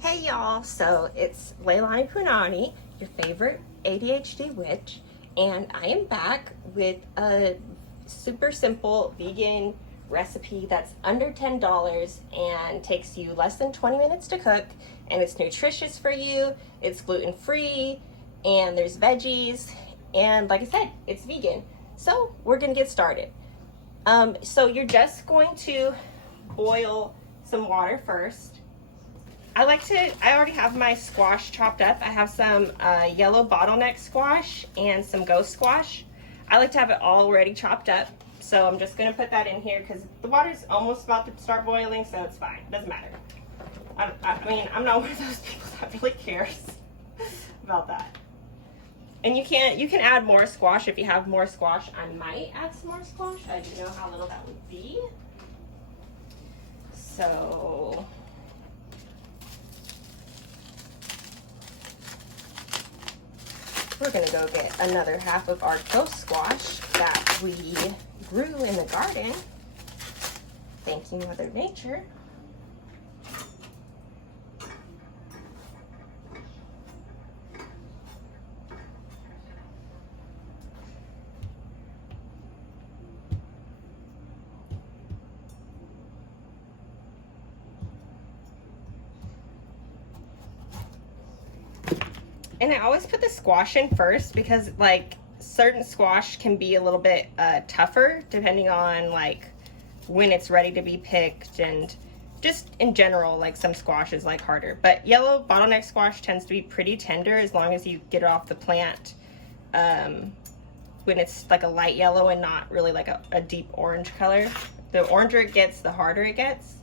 Hey y'all, so it's Leilani Punani, your favorite ADHD witch, and I am back with a super simple vegan recipe that's under $10 and takes you less than 20 minutes to cook, and it's nutritious for you, it's gluten-free, and there's veggies, and like I said, it's vegan. So we're gonna get started. So you're just going to boil some water first. I already have my squash chopped up. I have some yellow bottleneck squash and some ghost squash. I like to have it all already chopped up. So I'm just gonna put that in here because the water's almost about to start boiling, so it's fine, it doesn't matter. I mean, I'm not one of those people that really cares about that. And you can add more squash if you have more squash. I might add some more squash. I don't know how little that would be. So we're gonna go get another half of our ghost squash that we grew in the garden. Thank you, Mother Nature. And I always put the squash in first because like certain squash can be a little bit tougher depending on like when it's ready to be picked, and just in general, like some squash is like harder. But yellow bottleneck squash tends to be pretty tender as long as you get it off the plant when it's like a light yellow and not really like a deep orange color. The oranger it gets, the harder it gets.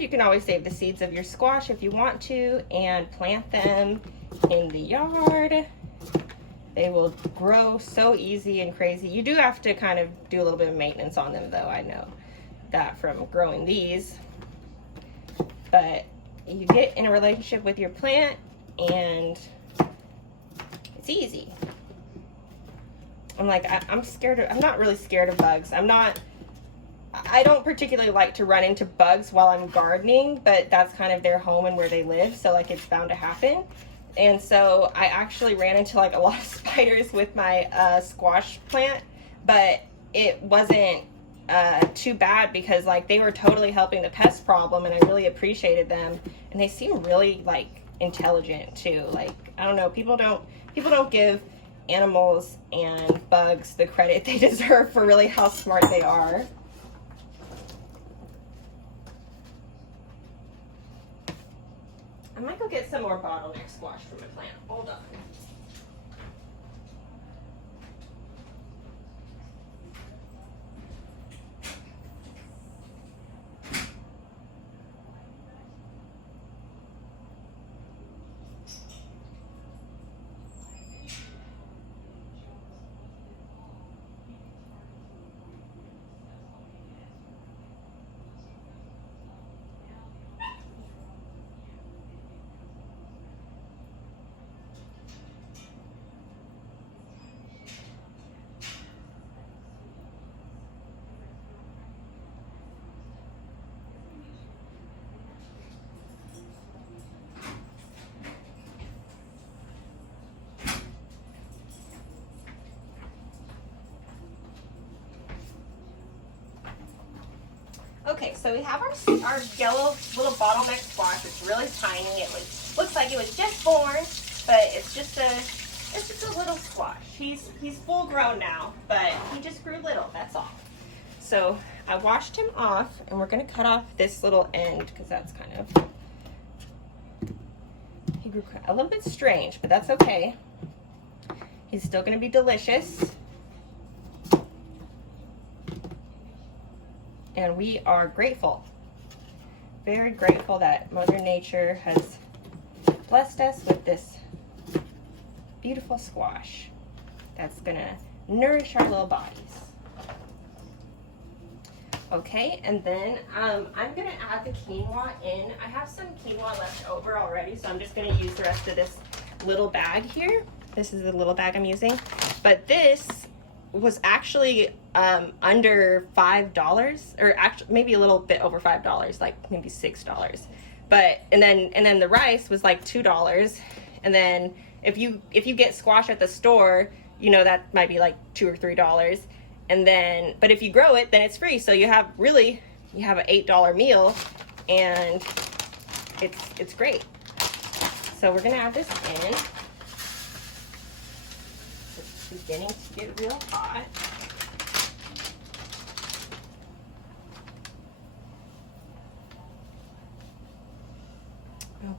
You can always save the seeds of your squash if you want to and plant them in the yard. They will grow so easy and crazy. You do have to kind of do a little bit of maintenance on them though, I know that from growing these. But you get in a relationship with your plant and it's easy. I'm not really scared of bugs. I don't particularly like to run into bugs while I'm gardening, but that's kind of their home and where they live, so like it's bound to happen. And so I actually ran into like a lot of spiders with my squash plant, but it wasn't too bad because like they were totally helping the pest problem, and I really appreciated them. And they seem really like intelligent too. Like, I don't know, people don't give animals and bugs the credit they deserve for really how smart they are. I might go get some more bottleneck squash from my plant. Hold on. Okay, so we have our yellow little bottleneck squash. It's really tiny. It looks like it was just born, but it's just a little squash. He's full grown now, but he just grew little, that's all. So I washed him off, and we're gonna cut off this little end because that's kind of, he grew a little bit strange, but that's okay. He's still gonna be delicious. And we are grateful, very grateful that Mother Nature has blessed us with this beautiful squash that's gonna nourish our little bodies. Okay, and then I'm gonna add the quinoa in. I have some quinoa left over already, so I'm just gonna use the rest of this little bag here. This is the little bag I'm using. But this was actually under $5, or actually maybe a little bit over $5, like maybe $6. But and then the rice was like $2. And then if you get squash at the store, you know, that might be like $2 or $3. And then, but if you grow it, then it's free. So you have an $8 meal, and it's great. So we're gonna add this in. It's beginning to get real hot.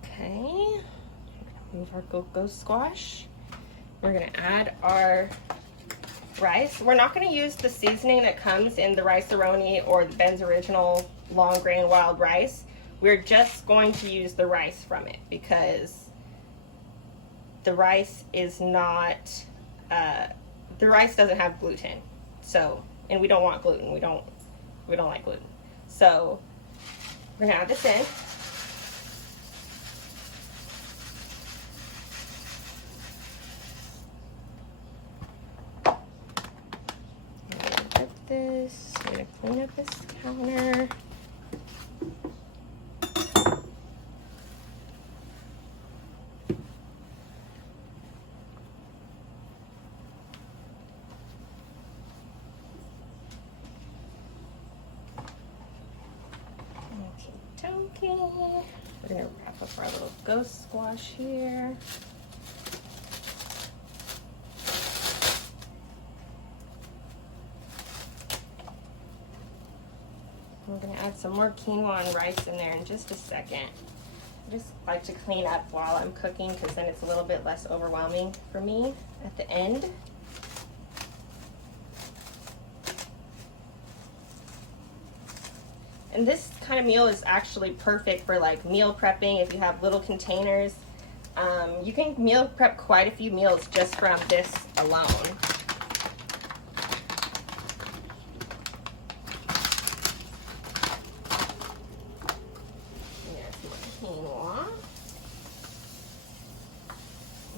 Okay, move our go-go squash. We're gonna add our rice. We're not gonna use the seasoning that comes in the Rice-A-Roni or the Ben's Original long grain wild rice. We're just going to use the rice from it because the rice is not, the rice doesn't have gluten. So, and we don't want gluten. We don't like gluten. So we're gonna add this in. This, I'm gonna clean up this counter. Okay, we're gonna wrap up our little ghost squash here. We're going to add some more quinoa and rice in there in just a second. I just like to clean up while I'm cooking because then it's a little bit less overwhelming for me at the end. And this kind of meal is actually perfect for like meal prepping if you have little containers. You can meal prep quite a few meals just from this alone.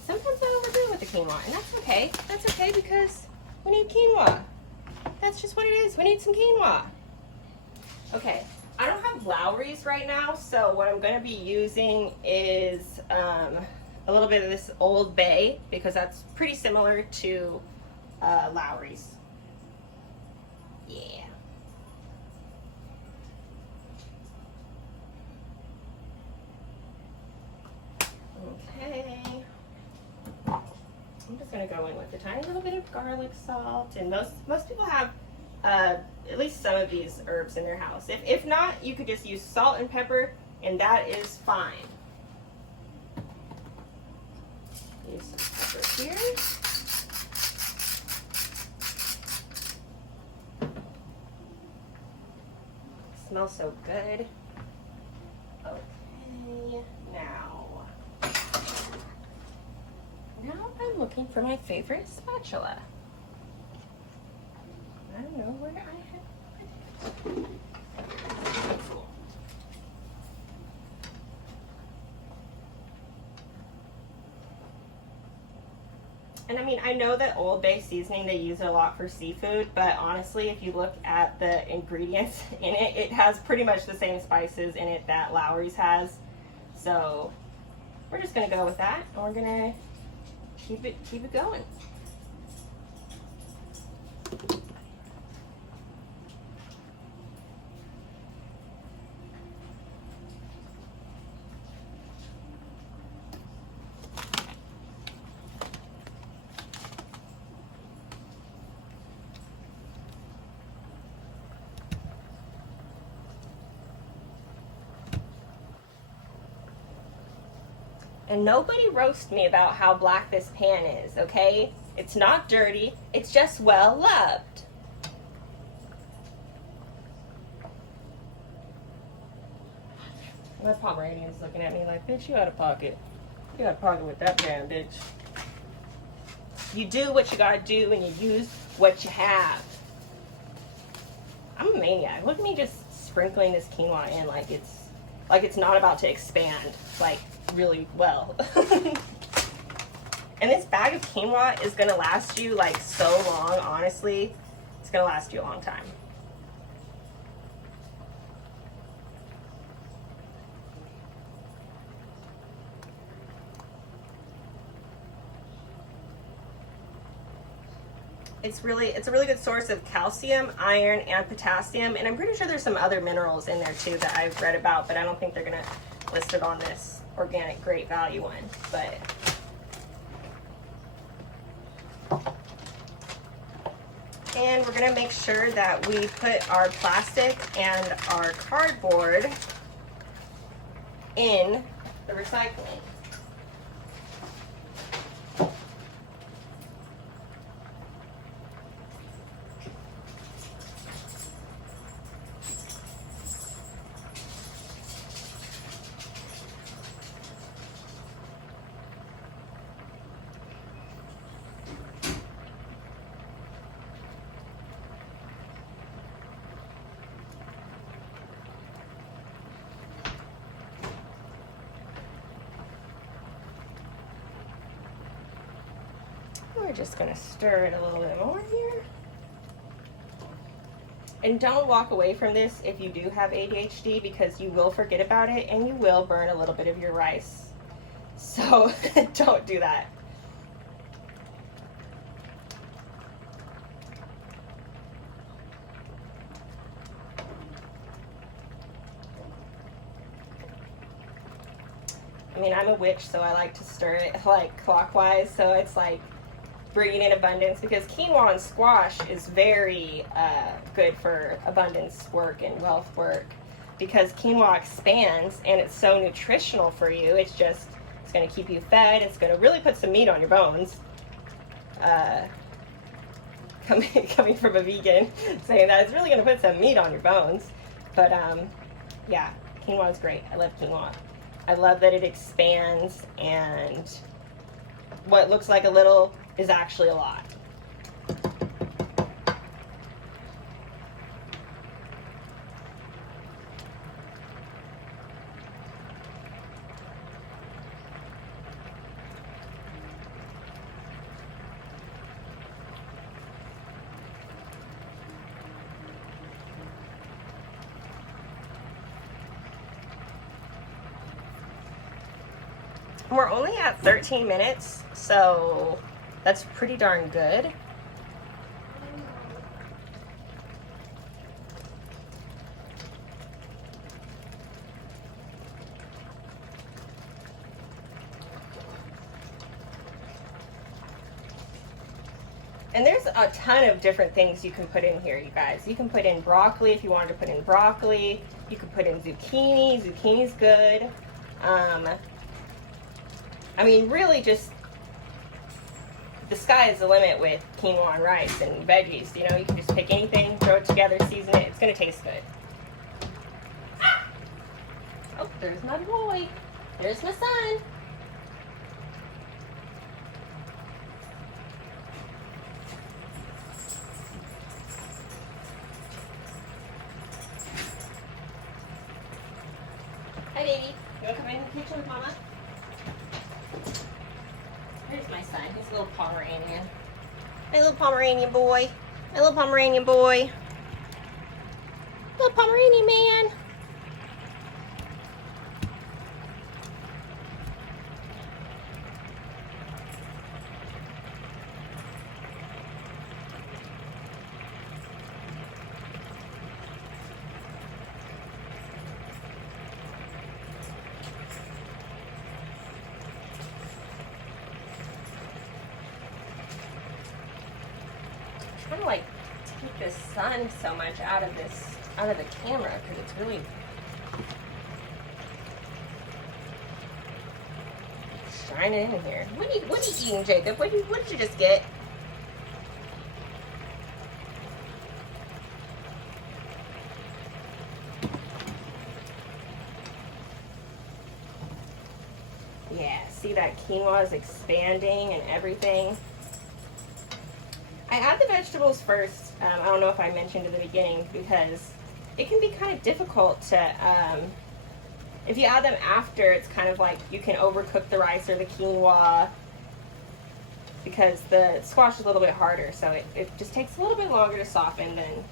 Sometimes I overdo with the quinoa, and that's okay. That's okay because we need quinoa. That's just what it is. We need some quinoa. Okay, I don't have Lawry's right now, so what I'm going to be using is a little bit of this Old Bay because that's pretty similar to Lawry's. Yeah. Okay. I'm just going to go in with a tiny little bit of garlic salt, and most people have at least some of these herbs in their house. If not, you could just use salt and pepper, and that is fine. Use some pepper here. Smells so good. Okay, now I'm looking for my favorite spatula. I don't know where I have it. And I mean, I know that Old Bay seasoning, they use it a lot for seafood, but honestly, if you look at the ingredients in it, it has pretty much the same spices in it that Lawry's has. So we're just gonna go with that, and we're gonna keep it going. And nobody roast me about how black this pan is, okay? It's not dirty, it's just well loved. My Pomeranian's looking at me like, bitch, you out of pocket. You out of pocket with that pan, bitch. You do what you gotta do and you use what you have. I'm a maniac. Look at me just sprinkling this quinoa in like it's like it's not about to expand like really well. And this bag of quinoa is gonna last you like so long, honestly. It's gonna last you a long time. It's a really good source of calcium, iron, and potassium, and I'm pretty sure there's some other minerals in there too that I've read about, but I don't think they're gonna list it on this organic great value one. But and we're gonna make sure that we put our plastic and our cardboard in the recycling. We're just gonna stir it a little bit more here. And don't walk away from this if you do have ADHD, because you will forget about it and you will burn a little bit of your rice. So don't do that. I mean, I'm a witch, so I like to stir it like clockwise, so it's like bringing in abundance, because quinoa and squash is very good for abundance work and wealth work, because quinoa expands and it's so nutritional for you. It's going to keep you fed. It's going to really put some meat on your bones. Coming from a vegan, saying that, it's really going to put some meat on your bones. But yeah, quinoa is great. I love quinoa. I love that it expands, and what looks like a little is actually a lot. We're only at 13 minutes, so that's pretty darn good. And there's a ton of different things you can put in here, you guys. You can put in broccoli if you wanted to put in broccoli. You can put in zucchini. Zucchini's good. I mean, really just the sky is the limit with quinoa and rice and veggies. You know, you can just pick anything, throw it together, season it. It's going to taste good. Oh, there's my boy. There's my son. Hi, baby. You want to come in the kitchen with Mama? Here's my son. He's a little Pomeranian. My little Pomeranian boy. My little Pomeranian boy. Little Pomeranian man. I don't like to keep the sun so much out of the camera, because it's really shining in here. What are you eating, Jacob? What did you just get? Yeah, see that quinoa is expanding and everything. I add the vegetables first. I don't know if I mentioned in the beginning, because it can be kind of difficult to If you add them after, it's kind of like you can overcook the rice or the quinoa because the squash is a little bit harder, so it just takes a little bit longer to soften than.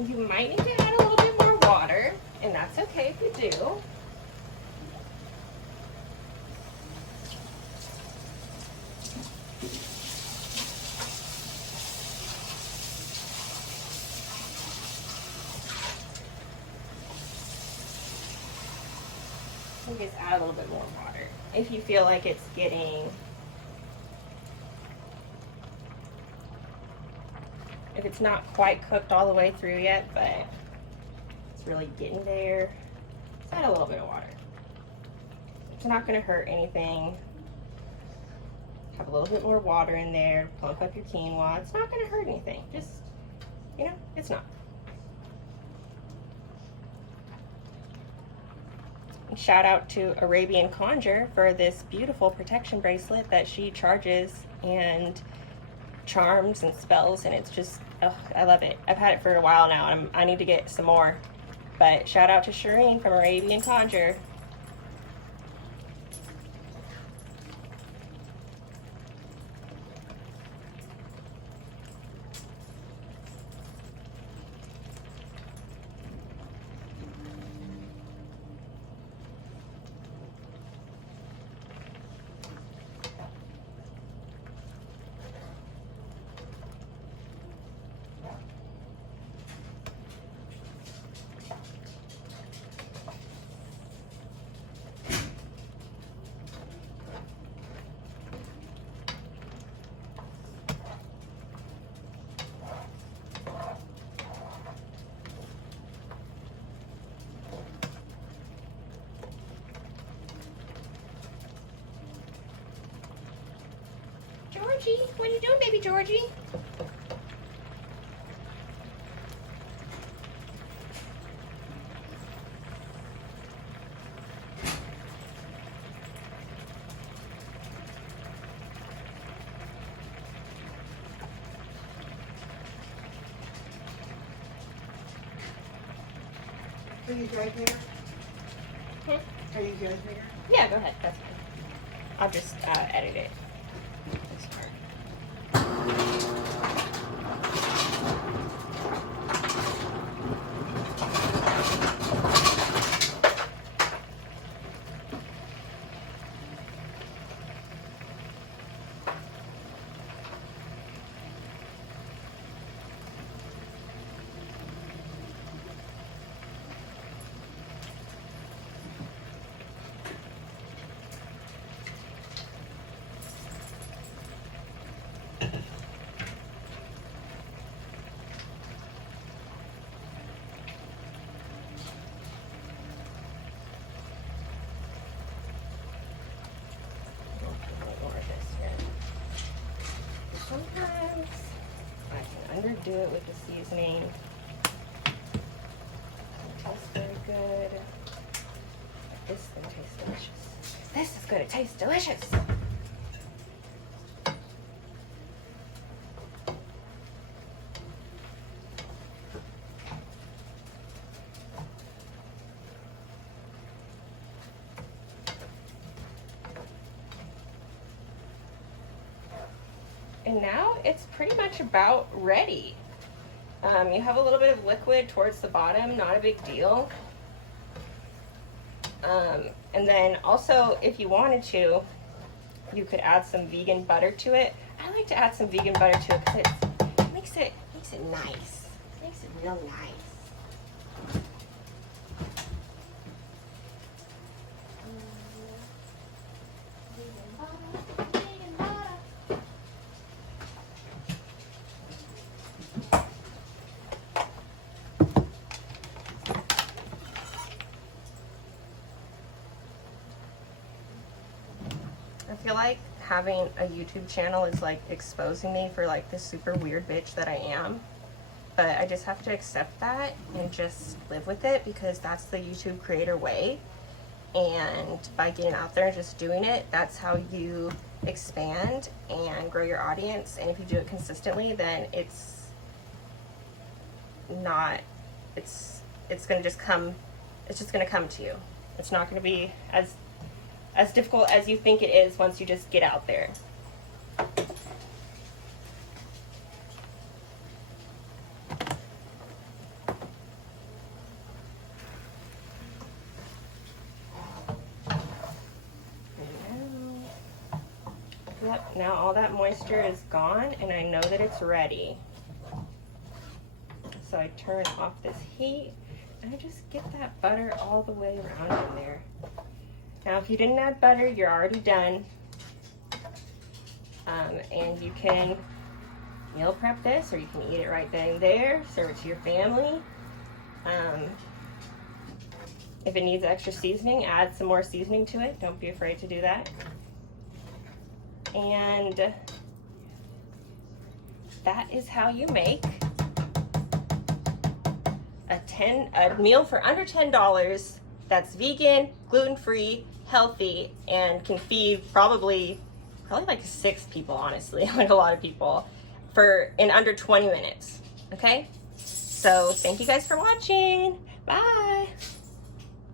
You might need to add a little bit more water, and that's okay if you do. You just add a little bit more water if you feel like it's getting. If it's not quite cooked all the way through yet, but it's really getting there, just add a little bit of water. It's not going to hurt anything. Have a little bit more water in there, plump up your quinoa. It's not going to hurt anything. Just, you know, it's not. And shout out to Arabian Conjure for this beautiful protection bracelet that she charges and charms and spells, and it's just, oh, I love it. I've had it for a while now, and I need to get some more. But shout out to Shireen from Arabian Conjure. Georgie, what are you doing, baby Georgie? Are you good here? Are you good here? Yeah, go ahead. That's fine. I'll just edit it. Sometimes I can underdo it with the seasoning. It tastes very good. This is gonna taste delicious. This is gonna taste delicious. And now it's pretty much about ready. You have a little bit of liquid towards the bottom, not a big deal. And then also, if you wanted to, you could add some vegan butter to it. I like to add some vegan butter to it because it makes it nice. It makes it real nice. like having a YouTube channel is like exposing me for like this super weird bitch that I am. But I just have to accept that and just live with it, because that's the YouTube creator way. And by getting out there and just doing it, that's how you expand and grow your audience. And if you do it consistently, then it's gonna just come to you. It's not gonna be as difficult as you think it is once you just get out there. Yep, now all that moisture is gone and I know that it's ready. So I turn off this heat and I just get that butter all the way around in there. Now if you didn't add butter, you're already done. And you can meal prep this, or you can eat it right then and there, serve it to your family. If it needs extra seasoning, add some more seasoning to it. Don't be afraid to do that. And that is how you make a meal for under $10 that's vegan, gluten-free, healthy, and can feed probably like 6 people, honestly, like a lot of people, in under 20 minutes. Okay? So thank you guys for watching. Bye.